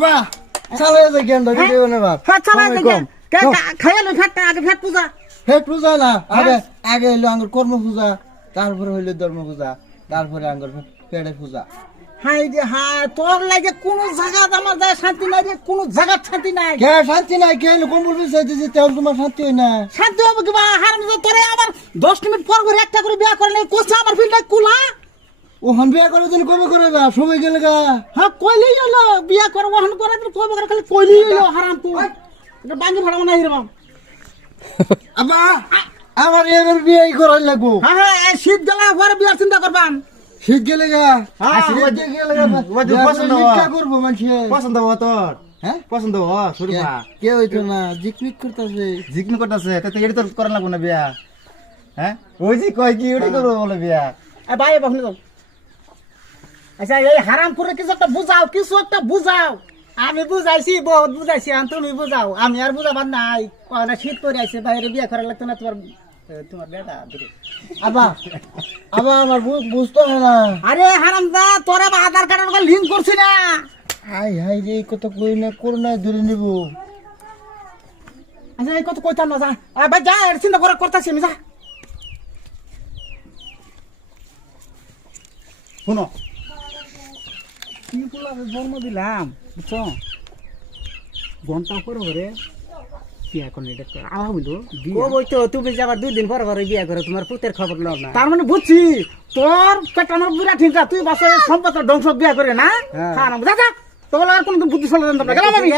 আবা চালাই যাই কেন ধরে দিও না বাপ হ্যাঁ চালাই যাই খাইলো ফেটটা আগে ফেট পূজা ফেট পূজা না আগে আগে হইলো আঙ্গুর কর্ম পূজা তারপরে হইলো ধর্ম পূজা তারপরে আঙ্গুর পেটের পূজা হাই রে হাই তোর লাগে কোন জায়গা আমার যায় শান্তি নাই রে কোন জায়গা শান্তি নাই কে শান্তি নাই কে কম্বল বিছাইতে যে তেল তোমার শান্তি হয় না শান্তি হবে কি বা হারাম তোরে আমার 10 মিনিট পর করে একটা করে বিয়া করে নাই কোসা আমার ফিল্ডটা কুলা ও হন বিয়া করে দিন কবে করে যা সময় গেলে গা হ্যাঁ কইলেই হলো বিয়া করে ওহন করে দিন কবে করে খালি কইলেই হলো হারাম তো এটা বাঙ্গি ভাড়া নাই রে বাপ আবা আমার এবার বিয়ে করাই লাগবো হ্যাঁ হ্যাঁ শীত গেলা পরে বিয়ার চিন্তা করবাম শীত গেলে গা হ্যাঁ, শীত গেলে গা পছন্দ কি করবো মানুষে পছন্দ হওয়া তোর হ্যাঁ পছন্দ হওয়া শরীফা কে হইতো না জিকমিক করতেছে জিজ্ঞাসা করতেছে তো এটা তোর করা লাগবো না বিয়া হ্যাঁ ওই যে কয় কি ওটাই করবো বলে বিয়া এ ভাই বাপ নিও আচ্ছা এই হারাম করে কিছু একটা বুঝাও আমি বুঝাইছি বহুত বুঝাইছি আর তুমি বুঝাও আমি আর বুঝাবার নাই কয়না শীত পরে আইছে বাইরে বিয়া করা লাগতো না তোমার বেটা আবা আবা আমার বুঝতে হয় না আরে হারামদা তোরা বা আধার কার্ডের লিংক করছি না হাই হাই রে কত কই না করোনা ধরে নিব আচ্ছা এই কত কইতাম না যা ভাই যা এর চিন্তা করে করতেছি আমি যা শুনো কি বলা জন্ম দিলাম বুঝছো ঘন্টা পরে ঘরে বিয়া করে এটা আওয়া হইলো ও বইতো তুমি যাবার 2 দিন পর পরে বিয়া করে তোমার পুতের খবর নাও না তার মানে বুঝছি তোর পেটানোর বুড়া ঠিক আছে তুই বাসে সম্পদ ধ্বংস বিয়া করে না হ্যাঁ যা যা তোর আর কোন বুদ্ধি চলে জানতাম না গেলাম আমি